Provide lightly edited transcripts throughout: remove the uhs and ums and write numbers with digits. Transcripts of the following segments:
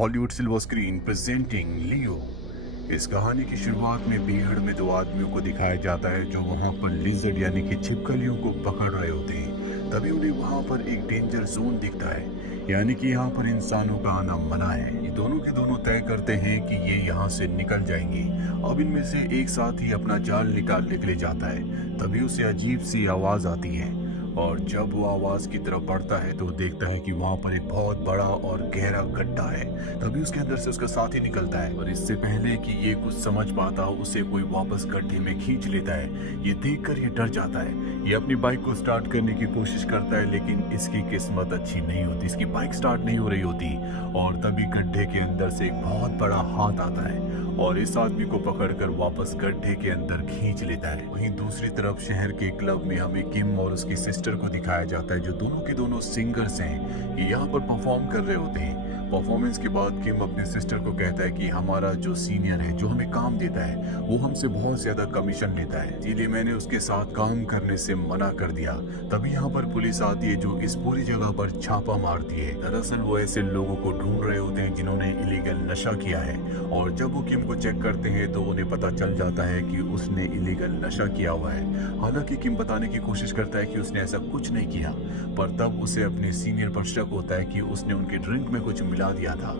Hollywood silver screen presenting लियो। इस कहानी की शुरुआत में बीहड़ में दो आदमियों को दिखाया जाता है जो वहां पर लिजर्ड यानी कि छिपकलियों को पकड़ रहे होते हैं। तभी उन्हें वहां पर एक डेंजर जोन दिखता है, यानी कि यहाँ पर इंसानों का आना मना है। ये दोनों के दोनों तय करते हैं कि ये यहाँ से निकल जाएंगे। अब इनमें से एक साथ ही अपना जाल निकालने के लिए जाता है। तभी उसे अजीब सी आवाज आती है और जब वो आवाज की तरफ बढ़ता है तो देखता है कि वहां पर एक बहुत बड़ा और गहरा गड्ढा है। तभी उसके अंदर से उसका साथी निकलता है और इससे पहले कि ये कुछ समझ पाता उसे कोई वापस गड्ढे में खींच लेता है। ये देखकर ये डर जाता है। ये अपनी बाइक को स्टार्ट करने की कोशिश करता है, लेकिन इसकी किस्मत अच्छी नहीं होती, इसकी बाइक स्टार्ट नहीं हो रही होती। और तभी गड्ढे के अंदर से एक बहुत बड़ा हाथ आता है और इस आदमी को पकड़कर वापस गड्ढे के अंदर खींच लेता है। वहीं दूसरी तरफ शहर के क्लब में हमें किम और उसकी सिस्टर को दिखाया जाता है जो दोनों के दोनों सिंगर्स हैं। ये यहाँ पर परफॉर्म कर रहे होते हैं। परफॉर्मेंस के बाद किम अपने सिस्टर को कहता है कि हमारा जो सीनियर है, जो हमें काम देता है, वो हमसे बहुत ज्यादा कमीशन लेता है, इसीलिए मैंने उसके साथ काम करने से मना कर दिया। तभी यहाँ पर पुलिस आती है जो इस पूरी जगह पर छापा मारती है। दरअसल वो ऐसे लोगों को ढूंढ रहे होते हैं जिन्होंने इलीगल नशा किया है। और जब वो किम को चेक करते हैं तो उन्हें पता चल जाता है कि उसने इलीगल नशा किया हुआ है। हालांकि किम बताने की कोशिश करता है कि उसने ऐसा कुछ नहीं किया, पर तब उसे अपने सीनियर पर शक होता है कि उसने उनके ड्रिंक में कुछ मिला दिया था।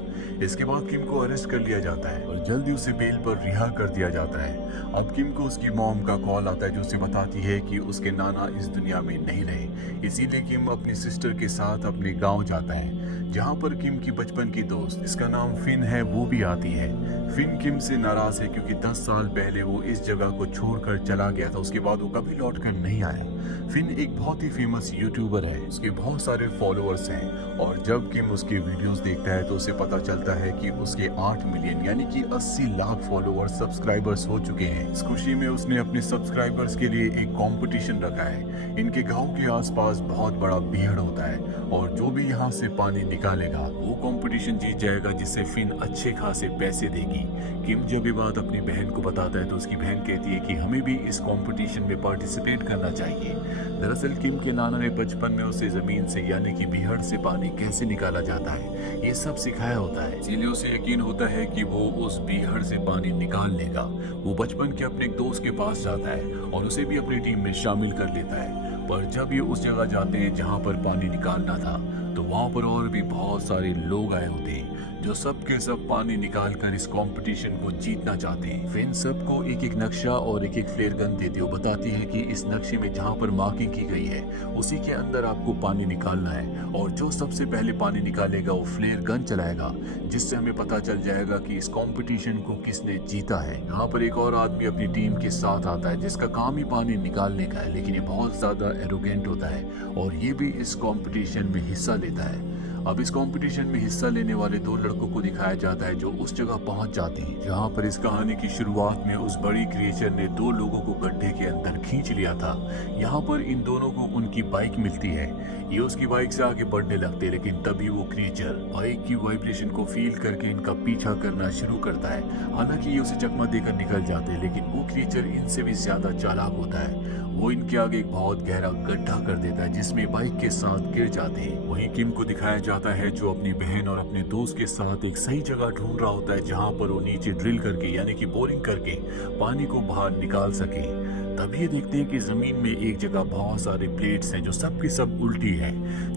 इसके बाद किम को अरेस्ट कर लिया जाता है और जल्दी उसे बेल पर रिहा कर दिया जाता है। अब किम को उसकी मॉम का कॉल आता है जो उसे बताती है कि उसके नाना इस दुनिया में नहीं रहे। इसीलिए किम अपनी सिस्टर के साथ अपने गांव जाता है जहां पर किम की बचपन की दोस्त, इसका नाम फिन है, वो भी आती है। फिन किम से नाराज है क्योंकि 10 साल पहले वो इस जगह को छोड़कर चला गया था। उसके बाद वो कभी लौटकर नहीं आया। फिन एक बहुत ही फेमस यूट्यूबर है, उसके बहुत सारे फॉलोअर्स हैं और जब किम उसके वीडियोस देखता है तो उसे पता चलता है कि उसके 8 मिलियन यानी कि 80 लाख फॉलोअर्स सब्सक्राइबर्स हो चुके हैं। इस खुशी में उसने अपने सब्सक्राइबर्स के लिए एक कंपटीशन रखा है। इनके गांव के आसपास बहुत बड़ा बीहड़ होता है और जो भी यहाँ से पानी निकालेगा वो कंपटीशन जीत जाएगा, जिससे फिन अच्छे खासे पैसे देगी। किम जब ये बात अपनी बहन को बताता है तो उसकी बहन कहती है कि हमें भी इस कंपटीशन में पार्टिसिपेट करना चाहिए। दरअसल किम के नाना ने बचपन में उसे जमीन से यानी कि बीहड़ से पानी कैसे निकाला जाता है ये सब सिखाया होता है, इसीलिए उसे यकीन होता है कि वो उस बीहड़ से पानी निकाल लेगा। वो बचपन के अपने एक दोस्त के पास जाता है और उसे भी अपनी टीम में शामिल कर लेता है। पर जब ये उस जगह जाते हैं जहाँ पर पानी निकालना था तो वहाँ पर और भी बहुत सारे लोग आए होते हैं जो सब के सब पानी निकालकर इस कंपटीशन को जीतना चाहते हैं। फिन सबको एक एक नक्शा और एक एक फ्लेयर गन देती है। वो बताती है कि इस नक्शे में जहाँ पर मार्किंग की गई है उसी के अंदर आपको पानी निकालना है और जो सबसे पहले पानी निकालेगा वो फ्लेयर गन चलाएगा, जिससे हमें पता चल जाएगा कि इस कंपटीशन को किसने जीता है। यहाँ पर एक और आदमी अपनी टीम के साथ आता है जिसका काम ही पानी निकालने का है, लेकिन ये बहुत ज्यादा एरोगेंट होता है और ये भी इस कंपटीशन में हिस्सा लेता है। अब इस कंपटीशन में हिस्सा लेने वाले दो लड़कों को दिखाया जाता है जो उस जगह पहुंच जाते हैं जहां पर इस कहानी की शुरुआत में उस बड़ी क्रिएचर ने दो लोगों को गड्ढे के अंदर खींच लिया था। यहाँ पर इन दोनों को उनकी बाइक मिलती है। ये उसकी बाइक से आगे बढ़ने लगते हैं, लेकिन तभी वो क्रिएचर बाइक की वाइब्रेशन को फील करके इनका पीछा करना शुरू करता है। हालांकि ये उसे चकमा देकर निकल जाते हैं, लेकिन वो क्रिएचर इनसे भी ज्यादा चालाक होता है। वो इनके आगे एक बहुत गहरा गड्ढा कर देता है जिसमें बाइक के साथ गिर जाते हैं। वहीं किम को दिखाया जाता है जो अपनी बहन और अपने दोस्त के साथ एक सही जगह ढूंढ रहा होता है जहां पर वो नीचे ड्रिल करके यानी कि बोरिंग करके पानी को बाहर निकाल सके। तभी ये देखते हैं कि जमीन में एक जगह बहुत सारे प्लेट्स हैं जो सब की सब उल्टी है।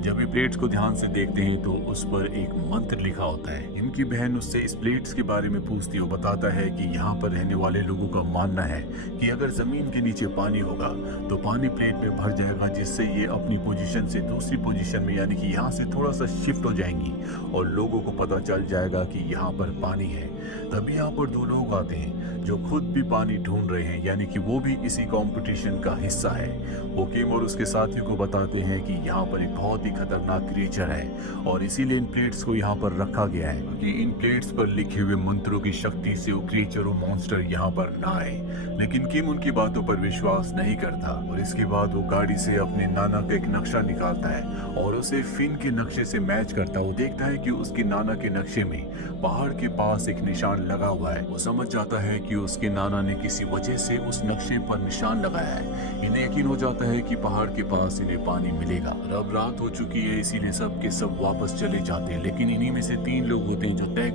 जब ये प्लेट्स को ध्यान से देखते हैं तो उस पर एक मंत्र लिखा होता है। इनकी बहन उससे इस प्लेट्स के बारे में पूछती है। वो बताता है कि यहाँ पर रहने वाले लोगों का मानना है कि अगर जमीन के नीचे पानी होगा तो पानी प्लेट में भर जाएगा, जिससे ये अपनी पोजीशन से दूसरी पोजीशन में यानी कि यहाँ से थोड़ा सा शिफ्ट हो जाएंगी और लोगों को पता चल जाएगा कि यहाँ पर पानी है। तभी यहाँ पर दो लोग आते हैं जो खुद भी पानी ढूंढ रहे हैं, यानी कि वो भी इसी कंपटीशन का हिस्सा है। वो किम और उसके साथियों को बताते हैं कि यहाँ पर एक बहुत ही खतरनाक क्रिएचर है और इसीलिए इन प्लेट्स को यहाँ पर रखा गया है कि इन प्लेट्स पर लिखे हुए मंत्रों की शक्ति से वो क्रिएचर और मॉन्स्टर यहाँ पर ना आए। लेकिन किम उनकी बातों पर विश्वास नहीं करता और इसके बाद वो गाड़ी से अपने नाना का एक नक्शा निकालता है और उसे फिन के नक्शे से मैच करता है। वो देखता है कि उसके नाना के नक्शे में पहाड़ के पास एक निशान लगा हुआ है। वो समझ जाता है कि उसके नाना ने किसी वजह से उस नक्शे पर निशान लगाया है। इन्हें यकीन हो जाता है कि पहाड़ के पास इन्हें पानी मिलेगा। और अब रात हो चुकी है, इसीलिए सब के सब वापस चले जाते हैं, लेकिन इन्हीं में से 3 लोग होते हैं जो तय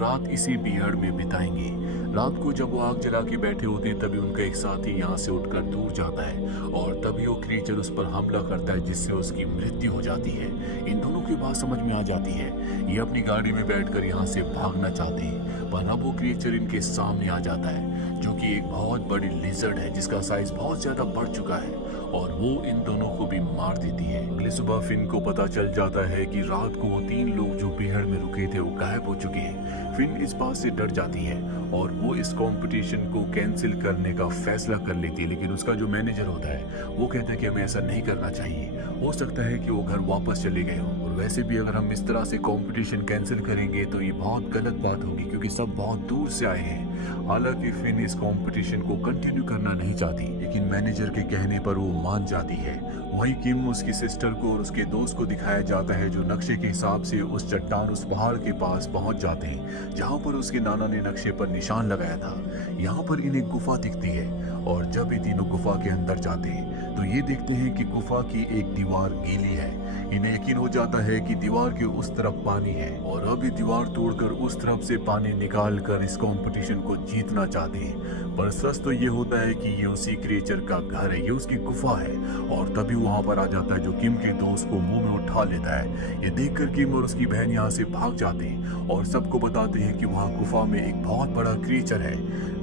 रात इसी बीहड़ में बिताएंगे। रात को जब वो आग जला के बैठे होते हैं तभी उनका एक साथी यहाँ से उठकर दूर जाता है और तभी वो क्रिएचर उस पर हमला करता है जिससे उसकी मृत्यु हो जाती है। इन दोनों की बात समझ में आ जाती है। ये अपनी गाड़ी में बैठकर यहाँ से भागना चाहते हैं, पर अब वो क्रिएचर इनके सामने आ जाता है जो कि एक बहुत बड़ी लिजर्ड है जिसका साइज बहुत ज्यादा बढ़ चुका है और वो इन दोनों को भी मार देती है। अगली सुबह फिन को पता चल जाता है कि रात को वो 3 लोग जो बीहड़ में रुके थे वो गायब हो चुके हैं। फिन इस बात से डर जाती है और वो इस कंपटीशन को कैंसिल करने का फैसला कर लेती है, लेकिन उसका जो मैनेजर होता है वो कहता है कि हमें ऐसा नहीं करना चाहिए, हो सकता है कि वो घर वापस चले गए हों और वैसे भी अगर हम इस तरह से कंपटीशन कैंसिल करेंगे तो ये बहुत गलत बात होगी क्योंकि सब बहुत दूर से आए हैं। हालांकि फिन इस कंपटीशन को कंटिन्यू करना नहीं चाहती, लेकिन मैनेजर के कहने पर वो मान जाती है। वहीं किम उसकी सिस्टर को और उसके दोस्त को दिखाया जाता है जो नक्शे के हिसाब से उस चट्टान उस पहाड़ के पास पहुंच जाते हैं जहां पर उसके नाना ने नक्शे पर निशान लगाया था। यहाँ पर इन्हें गुफा दिखती है और जब ये तीनों गुफा के अंदर जाते हैं तो ये देखते हैं कि गुफा की एक दीवार गीली है। इन्हें यकीन हो जाता है कि दीवार के उस तरफ पानी है और अब ये दीवार तोड़कर उस तरफ से पानी निकाल कर इस कंपटीशन को जीतना चाहते हैं। पर सच तो ये होता है कि ये उसी क्रिएचर का घर है, ये उसकी गुफा है और तभी वहां पर आ जाता है जो किम के दोस्त को मुंह में उठा लेता है। ये देखकर किम और उसकी बहन यहाँ से भाग जाते हैं और सबको बताते हैं कि वहाँ गुफा में एक बहुत बड़ा क्रिएचर है,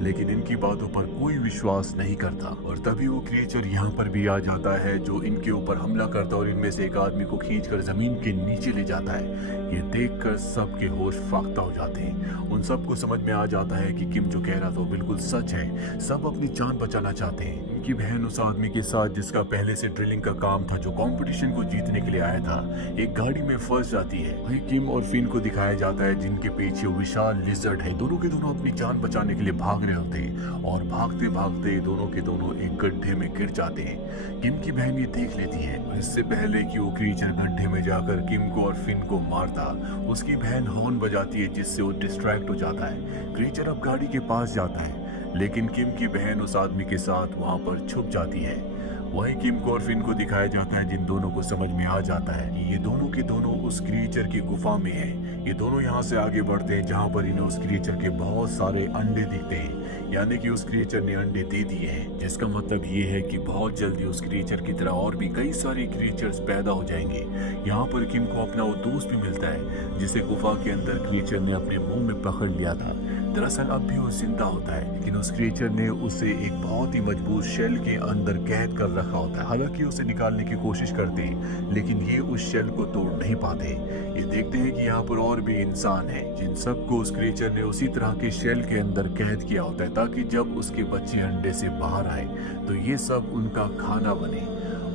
लेकिन इनकी बातों पर कोई विश्वास नहीं करता और तभी वो क्रिएचर यहाँ पर भी आ जाता है जो इनके ऊपर हमला करता है और इनमें से एक आदमी को खींचकर जमीन के नीचे ले जाता है। ये देखकर सबके होश फाख्ता हो जाते हैं। उन सबको समझ में आ जाता है कि किम जो कह रहा था वो बिल्कुल सच है। सब अपनी जान बचाना चाहते हैं। इनकी बहन उस आदमी के साथ जिसका पहले से ड्रिलिंग का काम था, जो कंपटीशन को जीतने के लिए आया था, एक गाड़ी में फंस जाती है। वहीं किम और फिन को दिखाया जाता है जिनके पीछे विशाल लिजर्ड है। दोनों के दोनों अपनी जान बचाने के लिए भाग रहे होते हैं और भागते भागते दोनों के दोनों एक गड्ढे में गिर जाते हैं। किम की बहन ये देख लेती है और इससे पहले कि वो क्रीचर गड्ढे में जाकर किम को और फिन को मारता, उसकी बहन हॉर्न बजाती है जिससे वो डिस्ट्रैक्ट हो जाता है। क्रीचर अब गाड़ी के पास जाता है लेकिन किम की बहन उस आदमी के साथ वहां पर छुप जाती है। वहीं किम को और फिन को दिखाया जाता है जिन दोनों को समझ में आ जाता है कि ये दोनों के दोनों उस क्रीचर की गुफा में हैं। ये दोनों यहाँ से आगे बढ़ते हैं जहाँ पर इन्हें उस क्रीचर के बहुत सारे अंडे दिखते हैं, यानी कि उस क्रीचर ने अंडे दे दिए हैं, जिसका मतलब ये है कि बहुत जल्दी उस क्रीचर की तरह और भी कई सारे क्रीचर्स पैदा हो जाएंगे। यहाँ पर किम को अपना वो दोस्त भी मिलता है जिसे गुफा के अंदर क्रीचर ने अपने मुंह में पकड़ लिया था। दरअसल अब भी वो जिंदा होता है, लेकिन उस क्रीचर ने उसे एक बहुत ही मजबूत शेल के अंदर कैद कर रखा होता है। हालांकि उसे निकालने की कोशिश करते हैं लेकिन ये उस शेल को तोड़ नहीं पाते। ये देखते हैं कि यहाँ पर और भी इंसान हैं जिन सबको उस क्रीचर ने उसी तरह के शेल के अंदर कैद किया होता है ताकि जब उसके बच्चे अंडे से बाहर आए तो ये सब उनका खाना बने।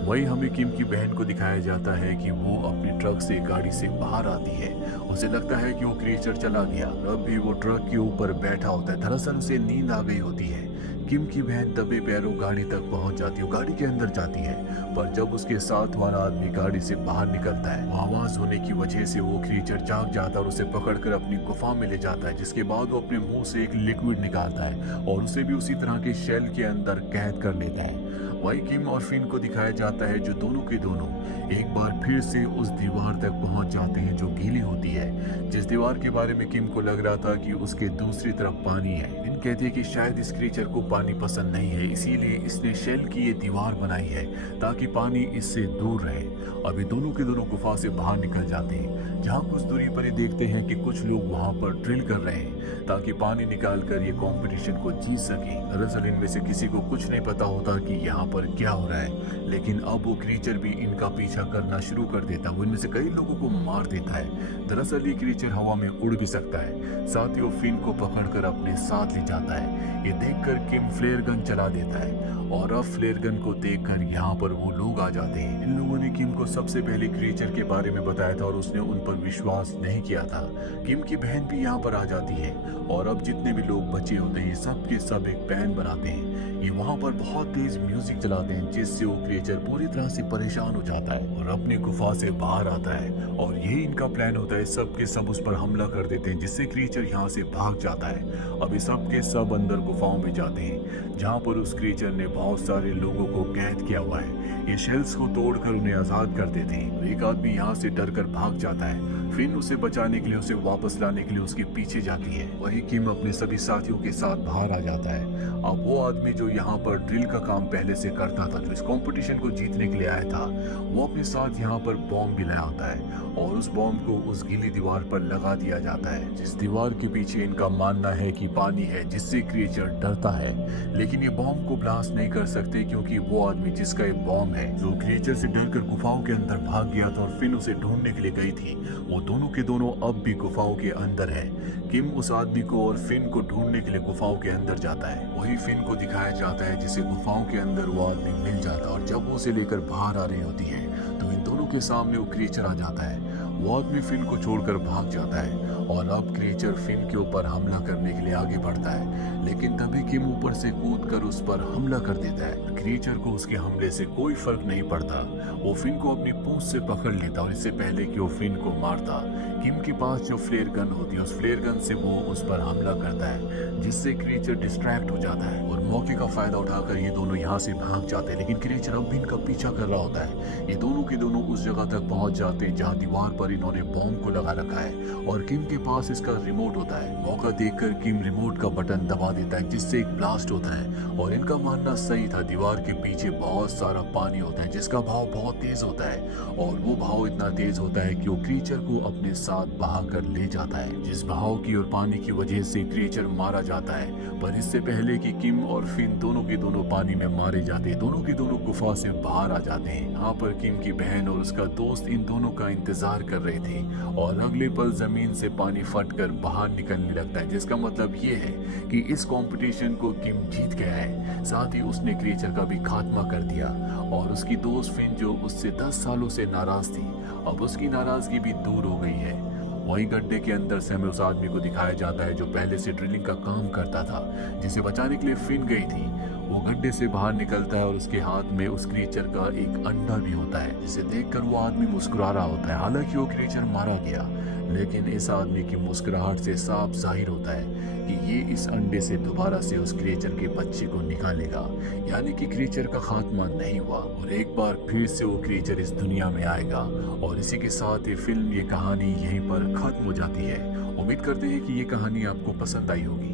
वही हमें किम की बहन को दिखाया जाता है कि वो अपनी ट्रक से गाड़ी से बाहर आती है। उसे लगता है कि वो क्रीचर चला गया, अब भी वो ट्रक के ऊपर बैठा होता है। दरअसल उसे नींद आ गई होती है। किम की बहन दबे पैरों गाड़ी तक पहुंच जाती है, गाड़ी के अंदर जाती है, पर जब उसके साथ वाला आदमी गाड़ी से बाहर निकलता है, आवाज होने की वजह से वो क्रीचर जाग जाता है और उसे पकड़कर अपनी गुफा में ले जाता है, जिसके बाद वो अपने मुंह से एक लिक्विड निकालता है और उसे भी उसी तरह के शेल के अंदर कैद कर लेता है। वही किम और फिन को दिखाया जाता है जो दोनों के दोनों एक बार फिर से उस दीवार तक पहुंच जाते हैं जो गीली होती है, जिस दीवार के बारे में किम को लग रहा था कि उसके दूसरी तरफ पानी है। फिन कहती है कि शायद इस क्रीचर को पानी पसंद नहीं है, इसीलिए इसने शेल की ये दीवार बनाई है ताकि पानी इससे दूर रहे। अभी दोनों के दोनों गुफा से बाहर निकल जाते हैं, जहाँ कुछ दूरी पर ये देखते हैं कि कुछ लोग वहाँ पर ड्रिल कर रहे हैं ताकि पानी निकाल कर ये कंपटीशन को जीत सके। दरअसल इनमें से किसी को कुछ नहीं पता होता कि यहाँ पर क्या हो रहा है, लेकिन अब वो क्रीचर भी इनका पीछा करना शुरू कर देता है। वो इनमें से कई लोगों को मार देता है। दरअसल ये क्रीचर हवा में उड़ भी सकता है। साथ ही वो फिन को पकड़कर अपने साथ ले जाता है। ये देखकर किम फ्लेयर गन चला देता है और अब फ्लेयर गन को देखकर यहाँ पर वो लोग आ जाते हैं। इन लोगों ने किम को सबसे पहले क्रीचर के बारे में बताया था और उसने उन पर विश्वास नहीं किया था। किम की बहन भी यहाँ पर आ जाती है और अब जितने भी लोग बचे होते हैं सब के सब एक प्लान बनाते हैं। ये वहाँ पर बहुत तेज म्यूजिक चलाते हैं जिससे वो क्रीचर पूरी तरह से परेशान हो जाता है और अपनी गुफा से बाहर आता है और यही इनका प्लान होता है। सब के सब उस पर हमला कर देते हैं जिससे क्रीचर यहाँ से भाग जाता है। अभी सब के सब अंदर गुफाओं में जाते हैं जहाँ पर उस क्रीचर ने बहुत सारे लोगों को कैद किया हुआ है। ये शेल्स को तोड़कर उन्हें आजाद कर देते हैं। एक आदमी यहाँ से डरकर भाग जाता है। फिन उसे बचाने के लिए, उसे वापस लाने के लिए उसके पीछे जाती है। वही किम अपने सभी साथियों के साथ बाहर आ जाता है। अब वो आदमी जो यहाँ पर ड्रिल का काम पहले से करता था, जो इस कंपटीशन को जीतने के लिए आया था, वो अपने साथ यहाँ पर बॉम्ब भी लाया होता है और उस बॉम्ब को उस गीली दीवार पर लगा दिया जाता है, जिस दीवार के पीछे इनका मानना है कि पानी है, जिससे क्रिएचर डरता है। लेकिन ये बॉम्ब को ब्लास्ट नहीं कर सकते क्योंकि वो आदमी जिसका ये बॉम्ब है, जो क्रिएचर से डरकर गुफाओं के अंदर भाग गया था और फिन उसे ढूंढने के लिए गई थी, वो दोनों के दोनों अब भी गुफाओं के अंदर है। किम उस आदमी को और फिन को ढूंढने के लिए गुफाओं के अंदर जाता है। वही फिन को दिखाया जाता है जिसे गुफाओं के अंदर वो आदमी मिल जाता है और जब वो उसे लेकर बाहर आ रही होती है तो इन दोनों के सामने वो क्रिएचर आ जाता है। वो आदमी फिन को छोड़कर भाग जाता है और अब क्रिएचर फिन के ऊपर हमला करने के लिए आगे बढ़ता है, लेकिन तभी किम ऊपर से कूदकर उस पर हमला कर देता है। क्रिएचर को उसके हमले से कोई फर्क नहीं पड़ता। वो फिन को अपनी पूंछ से पकड़ लेता और इससे पहले कि वो फिन को मारता, किम के पास जो फ्लेयर गन होती है, उस फ्लेयर गन से वो उस पर हमला करता है, जिससे क्रिएचर डिस्ट्रैक्ट हो जाता है और मौके का फायदा उठाकर ये दोनों यहाँ से भाग जाते हैं। लेकिन क्रिएचर अब भी इनका पीछा कर रहा होता है। ये दोनों के दोनों उस जगह तक पहुंच जाते हैं जहाँ दीवार पर इन्होंने बॉम्ब को लगा रखा है और किम के पास इसका रिमोट होता है। मौका देखकर किम रिमोट का बटन दबा देता है, जिससे एक ब्लास्ट होता है और इनका मानना सही था। दीवार के पीछे बहुत सारा पानी होता है जिसका भाव बहुत तेज होता है और वो भाव इतना तेज होता है कि वो क्रिएचर को अपने साथ बहा कर ले जाता है, जिस भाव की और पानी की वजह से क्रिएचर मारा जाता है। पर इससे पहले कि किम और फिन दोनों के दोनों पानी में मारे जाते, दोनों के दोनों गुफा से बाहर आ जाते हैं। यहाँ पर किम की बहन और उसका दोस्त इन दोनों का इंतजार कर रहे थे और अगले पल जमीन से पानी फटकर बाहर निकलने लगता है, जिसका मतलब ये है कि इस कंपटीशन को किम जीत गया है। साथ ही उसने क्रिएचर का भी खात्मा कर दिया और उसकी दोस्त फिन जो उससे 10 सालों से नाराज थी, अब उसकी नाराजगी भी दूर हो गई है। वहीं गड्ढे के अंदर से हमें उस आदमी को दिखाया जाता है जो पहले से ड्रिलिंग का काम करता था, जिसे बचाने के लिए फिन गई थी। वो गड्ढे से बाहर निकलता है और उसके हाथ में उस क्रिएचर का एक अंडा भी होता है, जिसे देखकर वो आदमी मुस्कुरा रहा होता है। हालांकि वो क्रिएचर मारा गया, लेकिन इस आदमी की मुस्कुराहट से साफ जाहिर होता है कि ये इस अंडे से दोबारा से उस क्रिएचर के बच्चे को निकालेगा, यानी कि क्रिएचर का खात्मा नहीं हुआ और एक बार फिर से वो क्रिएचर इस दुनिया में आएगा। और इसी के साथ ये फिल्म, ये कहानी यहीं पर खत्म हो जाती है। उम्मीद करते हैं कि ये कहानी आपको पसंद आई होगी।